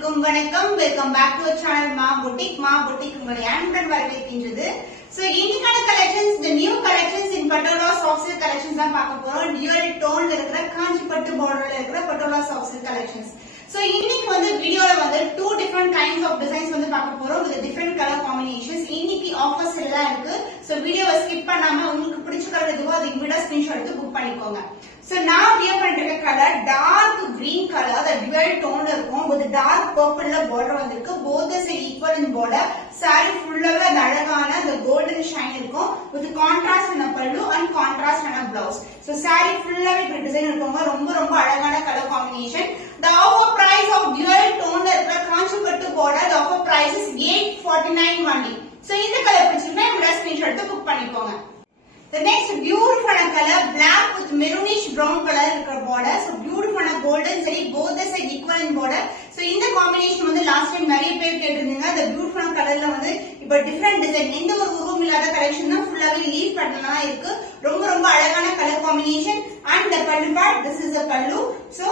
அனைவருக்கும் வணக்கம். Welcome back to channel மா புட்டிக் உங்களை அன்புடன் வரவேற்கின்றது. சோ இன்னைக்கான collections, the new collections in patola soft silk collections தான் பார்க்க போறோம். டியூல் டோன்ல இருக்கிற காஞ்சி பட்டு பார்டர்ல இருக்கிற Patola soft silk collections. So இன்னைக்கு வந்து வீடியோல வந்து two different kinds of designs வந்து பார்க்க போறோம் with different color combinations. இன்னைக்கு ஆஃபர்ஸ் எல்லாம் இருக்கு. சோ வீடியோவை ஸ்கிப் பண்ணாம உங்களுக்கு பிடிச்ச கலர் எதுவோ அதை இமிடியேட்டா ஸ்கிரீன்ஷாட் எடுத்து புக் பண்ணிக்கோங்க. So நான் வியர் பண்ற கலர் டார்க் green color, அது dual tone இருக்கும். with dark purple ல border வந்திருக்கு. both the side equal in border. saree ஃபுல்லாவே அந்த அழகான அந்த golden shine இருக்கும். with contrast in pallu and contrast in blouse. So saree ஃபுல்லாவே இப்படி டிசைன் இருக்குங்க. ரொம்ப அழகான colour combination. The offer price of dual tone ல இருக்கிற காஞ்சி பட்டு border, the offer price is 849 only. So இந்த கலர் பிடிச்சிருந்தா இந்த ஸ்கிரீன்ஷாட் எடுத்து புக் பண்ணிக்கோங்க. The next beautiful color, black with maroonish brown color இருக்கிற border. So beautiful golden saree, both the side equal in border. So இந்த combination வந்து last time நிறைய பேர் கேட்டிருந்தீங்க. The beautiful colorல வந்து இப்ப different design, எந்த ஒரு உருவம் இல்லாத கலெக்ஷன் தான் ஃபுல்லாவே லீஃப் பேட்டர்னா இருக்கு. ரொம்ப அழகான colour combination. And the pallu part, this is the pallu. So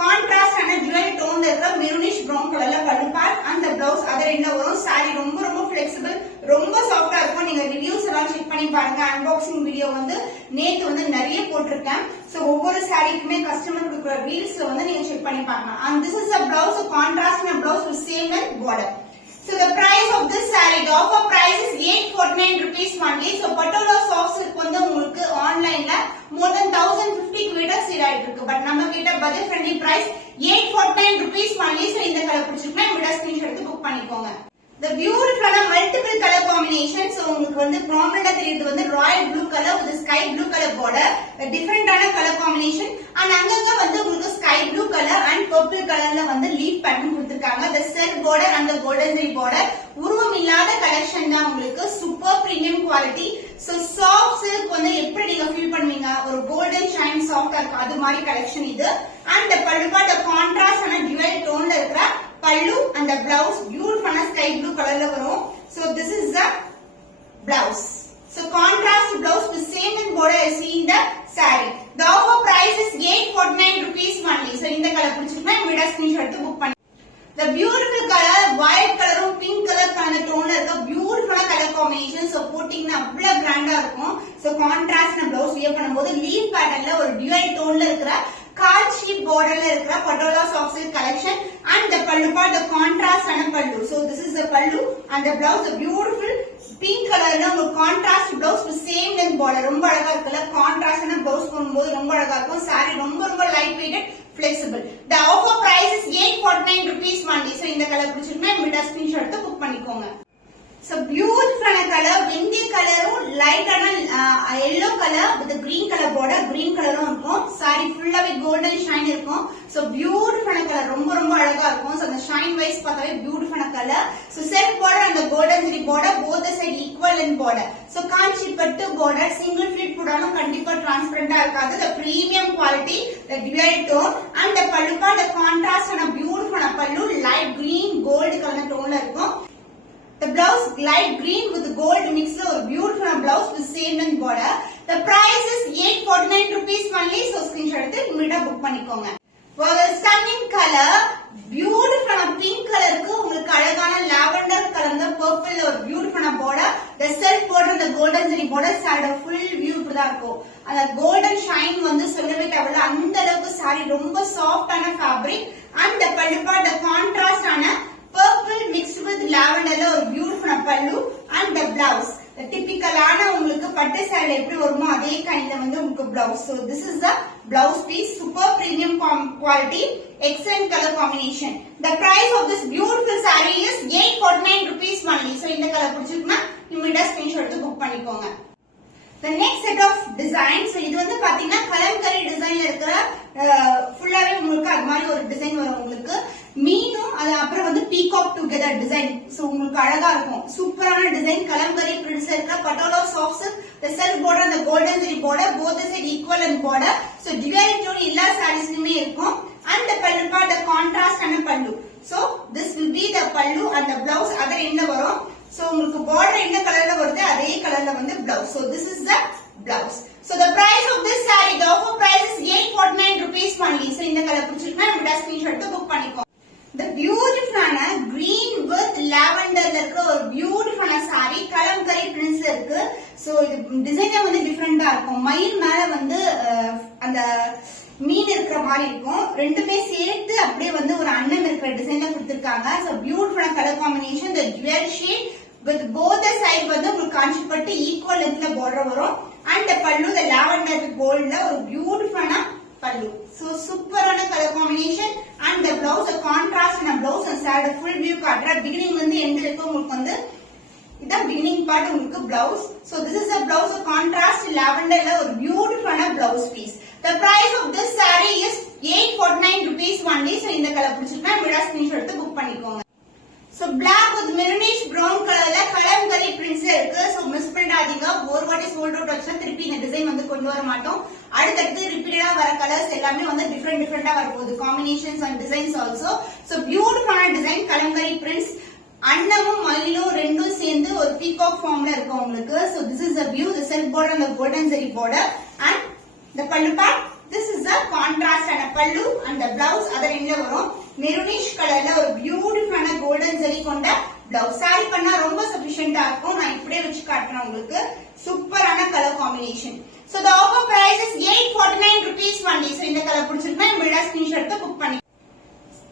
contrast and dual tone இருக்கிற maroonish brown colorல pallu part and the blouse other end வரும். saree ரொம்ப flexible, ரொம்ப சாஃப்ட்டா இருக்கும். நீங்க ரிவ்யூஸ் எல்லாம் செக் பண்ணி பாருங்க. அன்பாக்சிங் வீடியோ வந்து நேத்து வந்து நிறைய போட்டிருக்கேன். சோ ஒவ்வொரு சாரிக்குமே கஸ்டமர் கொடுக்கிற ரீல்ஸ்ல வந்து நீங்க செக் பண்ணி பார்க்கலாம். And this is a blouse, so contrast and blouse with same length border. So the price of this saree, the offer price is 849 rupees only. So patola soft silk வந்து உங்களுக்கு ஆன்லைன்ல more than 1050 கிட்ட sale ஆயிட்டு இருக்கு. But நம்ம கிட்ட budget friendly price 849 rupees only. So இந்த colour பிடிச்சிருக்கா இந்த ஸ்கிரீன்ஷாட் எடுத்து புக் பண்ணிக்கோங்க. The beautiful multiple color combination. So உங்களுக்கு வந்து ப்ராமினன்ட்டா தெரியுது வந்து royal blue colour with sky blue color border, டிஃபரண்டான கலர் காம்பினேஷன். and அங்கங்க வந்து உங்களுக்கு sky blue color and purple colorல வந்து லீஃப் பேட்டர்ன் கொடுத்திருக்காங்க. the self border and the golden zari border, உருவம் இல்லாத கலெக்ஷன் தான் உங்களுக்கு. Super premium quality. so soft silk வந்து எப்படி நீங்க ஃபீல் பண்ணுவீங்க, ஒரு கோல்டன் ஷைன் சாஃப்ட்டா இருக்கும், அது மாதிரி கலெக்ஷன் இது. and the pallu part, the contrast and dual toneல இருக்கிற pallu and the blouse beautiful sky blue colorல வரும். so this is the blouse. so contrast blouse with same in border as in the saree. the offer price is 849 rupees only. so இந்த colour பிடிச்சிருந்தா இந்த screenshot எடுத்து book பண்ணி. the beautiful color, white கலரும் pink colour கான டோன்ல இருக்க பியூட்டிஃபுல்லா colour combination. So போட்டிங்கன்னா அவ்வளவு கிராண்டா இருக்கும். சோ கான்ட்ராஸ்ட் பிளவுஸ் வியர் பண்ணும்போது லீஃப் பேட்டர்ன்ல ஒரு டியூவல் டோன்ல இருக்கிற காஞ்சி borderல இருக்கிற Patola soft silk collection. and the pallu part, the contrast and pallu. so this is the pallu and the blouse, the beautiful pink colorல ஒரு contrast blouse with same length border. ரொம்ப அழகா இருக்குல்ல, contrast and blouse போடும்போது ரொம்ப அழகா இருக்கும். saree ரொம்ப light weighted, flexible. the offer price is 849 rupees only. so இந்த கலர் பிடிச்சிருந்தா இந்த ஸ்கிரீன்ஷாட் எடுத்து புக் பண்ணிக்கோங்க. so beautiful color, வெந்தய கலரும் லைட்டான yellow color with green color border, green கலரும் இருக்கும். saree ஃபுல்லாவே golden shine இருக்கும். so beautiful color, ரொம்ப அழகா இருக்கும். so அந்த shine wise பார்த்தாவே beautiful color. so self border and the golden zari border, both the side equal in border. so காஞ்சி பட்டு border, single fleet போடாலும் கண்டிப்பா டிரான்ஸ்பரண்டா இருக்காது. the premium quality, the dual tone and the pallu part, the contrast and a beautiful pallu, light green gold color tone இருக்கும். the blouse light green with gold mixed, ஒரு beautiful blouse with same length border. the price is 849 rupees only. so screenshot எடுத்து இமிடியேட்டா book பண்ணிக்கோங்க. for the stunning color, beautiful pink கலருக்கு உங்களுக்கு அழகான lavender கலந்த purple ஒரு beautiful border, the self border, the golden zari border, saree full view இப்படிதான் இருக்கும். அந்த golden shine வந்து சொல்லவே தேவையில்ல, அந்த அளவுக்கு saree ரொம்ப சாஃப்டான fabric. and the pallu part, the contrast ஆன purple mixed with lavender ஒரு beautiful pallu and the blouse, the typical ஆன உங்களுக்கு பட்டு saree எப்படி வருமோ அதே கைண்ட்ல வந்து உங்களுக்கு blouse. so this is the blouse piece, super premium quality, excellent color combination. the price of this beautiful saree is 849 rupees only. so இந்த colour பிடிச்சிருக்குன்னா இமிடியேட்டா ஸ்கிரீன்ஷாட் எடுத்து புக் பண்ணிக்கோங்க. the next set of design, so இது வந்து பாத்தீங்கன்னா கலம்கரி டிசைன்ல இருக்கிற ஃபுல்லாவே உங்களுக்கு அது மாதிரி ஒரு டிசைன் வரும். உங்களுக்கு மீனும் அது அப்புறம் வந்து பீகாக் டுகெதர் டிசைன். சோ உங்களுக்கு அழகா இருக்கும், சூப்பரான டிசைன். கலம்கரி பிரிண்ட்ஸ்ல இருக்கிற Patola soft silk, the self border and the golden zari border, both the side equal in border. so dual tone எல்லா சாரீஸ்லயுமே இருக்கும். and the pallu part, the contrast and pallu. so this will be the pallu and the blouse other end வரும். so உங்களுக்கு border என்ன கலர்ல வருது அதே கலர்ல வந்து blouse. so this is the blouse. so the price of this saree, the offer price is 849 rupees only. so இந்த colour பிடிச்சிருக்கா இந்த ஸ்கிரீன்ஷாட் எடுத்து புக் பண்ணிக்கோ. The beautiful டிசைனே வந்து டிஃப்ரெண்டா இருக்கும். மயில் மேல வந்து அந்த மீன் இருக்கிற மாதிரி இருக்கும். ரெண்டுமே சேர்த்து அப்படியே வந்து ஒரு அன்னம் இருக்கிற டிசைன்ல கொடுத்திருக்காங்க. சோ பியூட்டிஃபுல்லான colour combination. the dual shade with both the side வந்து உங்களுக்கு காஞ்சிப்பட்டு ஈக்குவல் லென்த்ல border வரும். and the pallu the lavender goldல ஒரு பியூட்டிஃபுல்லான pallu. so சூப்பரான colour combination. and the blouse a contrast and a blouse and saree full view காட்டுற. beginning வந்து end வரைக்கும் உங்களுக்கு வந்து இதான் beginning part உங்களுக்கு blouse. so this is a blouse a contrast lavenderல ஒரு பியூட்டிஃபுல்லான blouse piece. the price of this saree is 849 rupees only. so இந்த கலர் பிடிச்சிருந்தா விடா ஸ்கிரீன்ஷாட் எடுத்து புக் பண்ணிக்கோங்க. so black with maroonish brown கலர்ல கலம்கரி பிரிண்ட்ஸ் இருக்கு. so மிஸ் பண்ணாதீங்க. ஒரு வாட்டி சோல்ட் அவுட் ஆச்சுனா திருப்பி இந்த டிசைன் வந்து கொண்டு வர மாட்டோம். அடுத்து ரிப்பீட்டடா வர கலர்ஸ் எல்லாமே வந்து டிஃபரெண்டா வர போகுது. Combinations and designs also. so பியூட்டிஃபுல்லான டிசைன் கலம்கரி பிரிண்ட்ஸ். அன்னமும் மயிலும் ரெண்டும் சேர்ந்து ஒரு பீகாக் ஃபார்ம்ல இருக்கும் உங்களுக்கு. so this is a view, the silk border and the golden zari border and the pallu part. this is a contrast and a pallu and the blouse other endல வரும். Maroonish கலர்ல ஒரு பியூட்டிஃபுல்லான கோல்டன் ஜரி கொண்ட blouse. saree பண்ணா ரொம்ப சஃபிஷியன்ட்டா இருக்கும். நான் இப்படியே வச்சு காட்டுறேன் உங்களுக்கு. சூப்பரான colour combination. so the offer price is 849 rupees only. so இந்த கலர் பிடிச்சிருந்தா இந்த ஸ்கிரீன்ஷாட் எடுத்து புக் பண்ணி.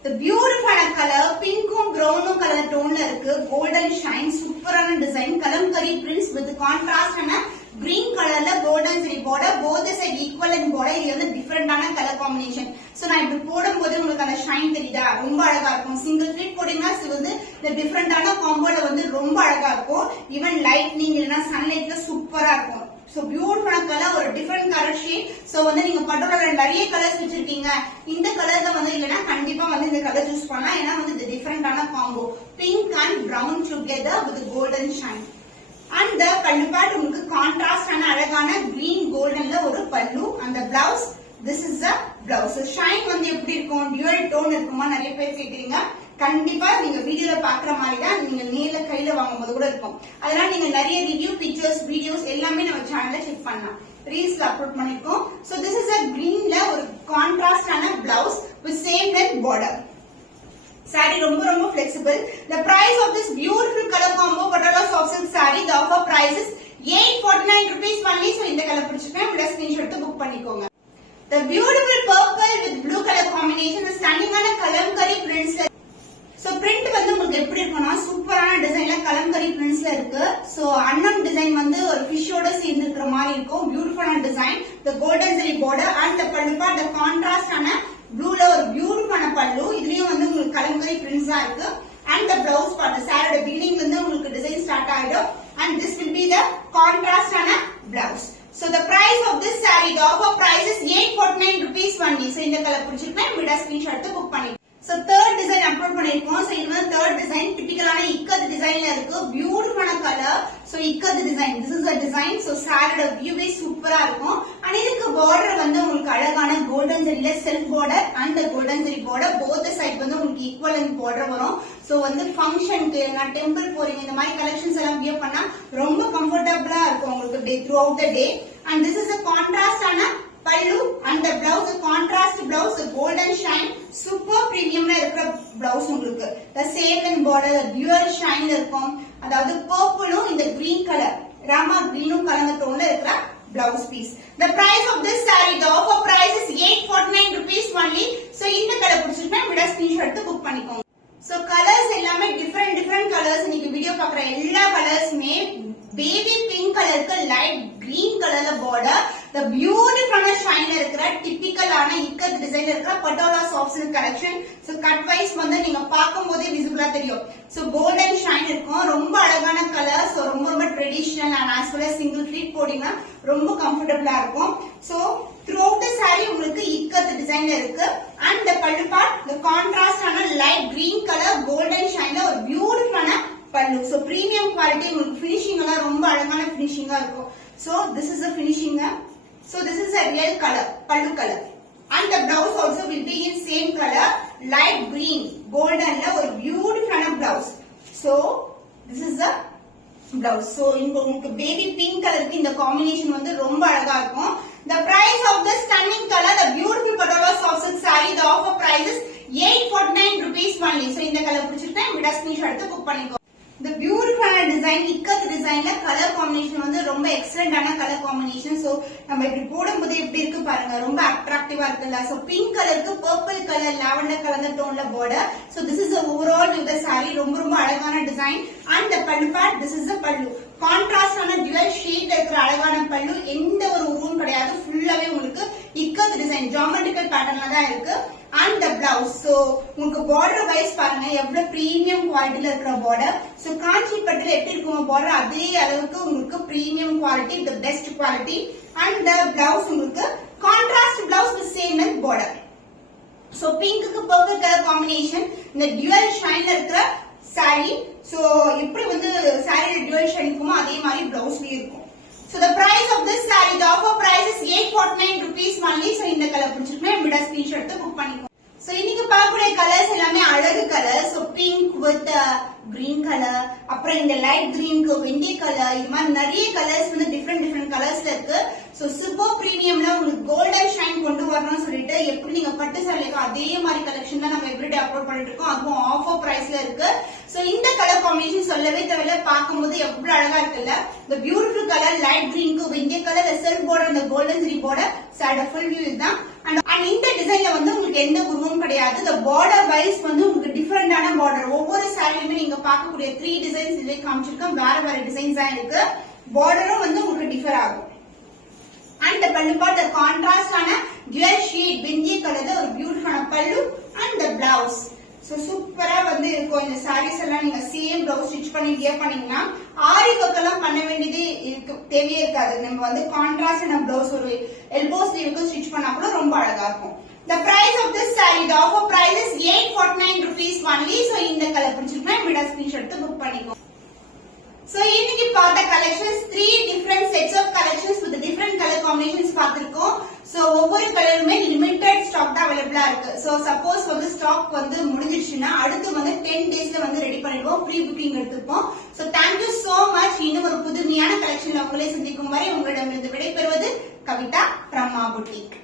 the beautiful color பிங்க்கும் பிரவுனும் கலர் டோன்ல இருக்கு. கோல்டன் ஷைன் சூப்பரான design kalamkari prints with contrast and green கலர்ல golden zari border both side equal and border. இது வந்து டிஃபரெண்டான கலர் காம்பினேஷன். சோ நான் இப்படி போடும்போது உங்களுக்கு அந்த ஷைன் தெரியுதா? ரொம்ப அழகா இருக்கும். சிங்கிள் ஃபிட் போட்டீங்கன்னா இது வந்து இந்த டிஃபரெண்டான காம்போல வந்து ரொம்ப அழகா இருக்கும். ஈவன் லைட்னிங் இல்லனா சன்லைட்ல சூப்பரா இருக்கும். so பியூட்டிஃபுல்லான கலர் ஒரு டிஃபரெண்ட் கலர் ஷேட். சோ வந்து நீங்க பட்டோல நிறைய கலர்ஸ் வச்சிருக்கீங்க. இந்த கலர்ல வந்து இல்லனா கண்டிப்பா வந்து இந்த கலர் சூஸ் பண்ணலாம். ஏன்னா வந்து இது டிஃபரெண்டான combo. Pink and brown together with golden shine. and the pallu part உங்களுக்கு கான்ட்ராஸ்ட் ஆன அழகான green goldenல ஒரு பல்லு. and the blouse this is the blouse. so shine வந்து எப்படி இருக்கும்? dual tone இருக்குமா? நிறைய பேர் கேக்குறீங்க. கண்டிப்பா நீங்க வீடியோல பாக்குற மாதிரி தான் நீங்க நேர்ல கையில வாங்கும்போது கூட இருக்கும். அதனால நீங்க நிறைய ரிவ்யூ பிக்சர்ஸ் வீடியோஸ் எல்லாமே நம்ம சேனல்ல செக் பண்ணலாம். ரீல்ஸ்ல அப்லோட் பண்ணிருக்கோம். so this is a greenல ஒரு கான்ட்ராஸ்ட் ஆன blouse with same length border. saree ரொம்ப ரொம்ப flexible. the price of this beautiful color combo patala soft silk saree the offer price is 849 rupees only. so இந்த colour பிடிச்சிருக்கா இந்த screenshot எடுத்து book பண்ணிக்கோங்க. the beautiful purple with blue color combination is stunning ஆன kalamkari prints. so print வந்து உங்களுக்கு எப்படி இருக்கும்னா சூப்பரான டிசைன்ல கலம்கரி printsல இருக்கு. so அன்னம் டிசைன் வந்து ஒரு ஃபிஷ்ஷோட சேர்ந்து இருக்கிற மாதிரி இருக்கும். பியூட்டிஃபுல்லான design. the golden zari border and the pallu part the contrast ஆன ப்ளூல ஒரு பியூட்டிஃபுல்லான பல்லு. இதுலயும் வந்து உங்களுக்கு கலம்கரி பிரிண்ட்ஸ் தான் இருக்கு. and the blouse part saree beginning வந்து உங்களுக்கு டிசைன் ஸ்டார்ட் ஆயிடும். and this will be the contrast ஆன blouse. so the price of this saree the offer price is 849 rupees only. so இந்த கலர் பிடிச்சிருக்கா இந்த ஸ்கிரீன்ஷாட் எடுத்து புக் பண்ணி. so third design upload பண்ணிருக்கோம். so இது வந்து third design டிபிக்கலான இக்கத் டிசைன்ல இருக்கு. பியூட்டிஃபுல்லான colour. so ikat design this is a design. so saree வியூவே சூப்பரா இருக்கும். and இதுக்கு border வந்து உங்களுக்கு அழகான golden zariல self border and the golden zari border both the side வந்து உங்களுக்கு equal and border வரும். so வந்து ஃபங்க்ஷனுக்கு நான் டெம்பிள் போறீங்க இந்த மாதிரி கலெக்ஷன்ஸ் எல்லாம் வியர் பண்ணா ரொம்ப கம்ஃபர்ட்டபிளா இருக்கும் உங்களுக்கு டே throughout the day. and this is a contrast ஆன pallu and the blouse a contrast blouse a golden shine super premiumல இருக்கிற blouse உங்களுக்கு the same in border dual shine இருக்கும். அதாவது purpleம் இந்த green color rama greenum கலந்த டோன்ல இருக்கிற blouse piece. the price of this saree the offer price is 849 rupees only. so இந்த colour பிடிச்சிருந்தா விட ஸ்கிரீன்ஷாட் எடுத்து புக் பண்ணிக்கோங்க. so colors எல்லாமே different colors. நீங்க வீடியோ பார்க்குற எல்லா கலர்ஸ்மே பேபி பிங்க் கலருக்கு லைட் கிரீன் கலர்ல border the beautiful shine இருக்கிற டிபிக்கலான இக்கத் டிசைன்ல இருக்கிற Patola soft silk collection. so cut wise வந்து நீங்க பாக்கும்போதே விசிபிளா தெரியும். so golden shine இருக்கும். ரொம்ப அழகான கலர். so ரொம்ப traditional and as well as single pleat போடினா ரொம்ப கம்ஃபர்ட்டபிளா இருக்கும். so throughout the saree உங்களுக்கு இக்கத் டிசைன்ல இருக்கு. and the pallu part the contrast ஆன light green color golden shineல ஒரு பியூட்டிஃபுல்லான pallu. so premium quality உங்களுக்கு finishing எல்லாம் ரொம்ப அழகான finishing இருக்கும். so this is the finishing. so this is a real color pallu color and the blouse also will be in same color light green golden la or beautiful blouse. so this is the blouse. so உங்களுக்கு baby pink color க்கு இந்த combination வந்து ரொம்ப அழகா இருக்கும். the price of this stunning color the beautiful patola soft silk saree the offer price is 849 rupees only. so இந்த colour பிடிச்சிருந்தா விட ஸ்கிரீன்ஷாட் எடுத்து புக் பண்ணிக்கோ. the beautiful டிசைன் இக்கத் டிசைன்ல கலர் காம்பினேஷன் வந்து ரொம்ப எக்ஸலண்டான கலர் காம்பினேஷன். சோ நம்ம இப்படி போடும்போது எப்படி இருக்கு பாருங்க, ரொம்ப அட்ராக்டிவா இருக்குல்ல. சோ பிங்க் கலருக்கு பர்பிள் கலர் லாவெண்டர் கலர் டோன்ல border. So this is overall with sari, ரொம்ப அழகான டிசைன். அண்ட் த பல்லு பார்ட், திஸ் இஸ் பல்லு. கான்ட்ராஸ்டான டுவல் ஷேட்ல இருக்கிற அழகான பல்லு, எந்த ஒரு உருவம் கிடையாது, ஃபுல்லாவே உங்களுக்கு இக்கத் டிசைன் ஜியோமெட்ரிக்கல் பேட்டர்ன்ல தான் இருக்கு. அண்ட் த பிளவுஸ், சோ உங்களுக்கு பார்டர் வைஸ் பாருங்க எவ்வளவு பிரீமியம் குவாலிட்டில இருக்கிற பார்டர். சோ காஞ்சி பட்டுல எப்படி இருக்கும் பார்டர், அதே அளவுக்கு உங்களுக்கு premium quality, the best quality. And the blouse உங்களுக்கு contrast blouse with same length border. So பிங்க்குக்கு பர்பிள் கலர் காம்பினேஷன், இந்த டுவல் ஷைன்ல இருக்கிற சாரி. சோ இப்படி வந்து சாரி டுவல் ஷைன் இருக்குமோ அதே மாதிரி பிளவுஸ்லயும் இருக்கும். So the price of this saree, the offer price is 849 rupees only. So இந்த கலர் பிடிச்சிருக்குன்னா இப்படி ஸ்கிரீன்ஷாட் எடுத்து புக் பண்ணிக்கோ. So இன்னைக்கு பார்க்கக்கூடிய கலர்ஸ் எல்லாமே அழகு colour. So pink with green colour, அப்புறம் இந்த லைட் கிரீனுக்கு வெண்டி கலர், இது மாதிரி நிறைய கலர்ஸ் வந்து டிஃபரெண்ட் கலர்ஸ்ல இருக்கு. சோ சூப்பர் பிரீமியம்ல உங்களுக்கு கோல்டன் ஷைன் கொண்டு வரணும்னு சொல்லிட்டு எப்படி நீங்க பட்டு சாரிக்கு அதே மாதிரி கலெக்ஷன் தான் நம்ம எவ்ரிடே அப்லோட் பண்ணிட்டு இருக்கோம். அதுவும் ஆஃபர் பிரைஸ்ல இருக்கு. சோ இந்த கலர் காம்பினேஷன் சொல்லவே தேவையில்ல, பார்க்கும்போது எவ்வளவு அழகா இருக்குல்ல. இந்த பியூட்டிஃபுல் கலர் லைட் கிரீனுக்கு வெண்டிய கலர் செல்ஃப் பார்டர், இந்த golden zari border, sari full view இதுதான். அண்ட் இந்த டிசைன்ல வந்து உங்களுக்கு எந்த உருவமும் கிடையாது. இந்த பார்டர் வைஸ் வந்து உங்களுக்கு டிஃபரெண்டான பார்டர். ஒவ்வொரு சாரிலுமே நீங்க பார்க்கக்கூடிய 3 டிசைன்ஸ் இதுவே காமிச்சிருக்கோம். வேற டிசைன்ஸ் தான் இருக்கு. பார்டரும் வந்து உங்களுக்கு டிஃபர் ஆகும். அண்ட் பல்லு பார்ட் கான்ட்ராஸ்டான டுவல் ஷேட் வெந்திய கலர்ல ஒரு பியூட்டிஃபுல்லான பல்லு. அண்ட் த பிளவுஸ், சோ சூப்பரா வந்து இருக்கும். இந்த சாரீஸ் எல்லாம் நீங்க சேம் பிளவுஸ் ஸ்டிச் பண்ணி வியர் பண்ணீங்கன்னா ஆரி ஒர்க் எல்லாம் பண்ண வேண்டியது தேவையே இருக்காது. நம்ம வந்து கான்ட்ராஸ்டான பிளவுஸ் ஒரு எல்போ ஸ்லீவுக்கு ஸ்டிச் பண்ணா கூட ரொம்ப அழகா இருக்கும். The price of this saree, the offer price is 849 rupees only. So இந்த கலர் பிடிச்சிருக்குன்னா இப்படி ஸ்கிரீன்ஷாட் எடுத்து புக் பண்ணிக்கோ. So இன்னைக்கு பார்த்த collections 3 different sets of collections with different color combinations பார்த்திருக்கோம். So ஒவ்வொரு கலருமே லிமிட்டட் ஸ்டாக் தான் அவைலபிளா இருக்கு. So சப்போஸ் வந்து ஸ்டாக் வந்து முடிஞ்சிருச்சுன்னா அடுத்து வந்து 10 டேஸ்ல வந்து ரெடி பண்ணிடுவோம், ப்ரீ புக்கிங் எடுத்துப்போம். So thank you so much. இன்னும் ஒரு புதுமையான கலெக்ஷன்ல உங்களை சந்திக்கும் வரை உங்களிடமிருந்து விடைபெறுவது கவிதா from Ma Boutique.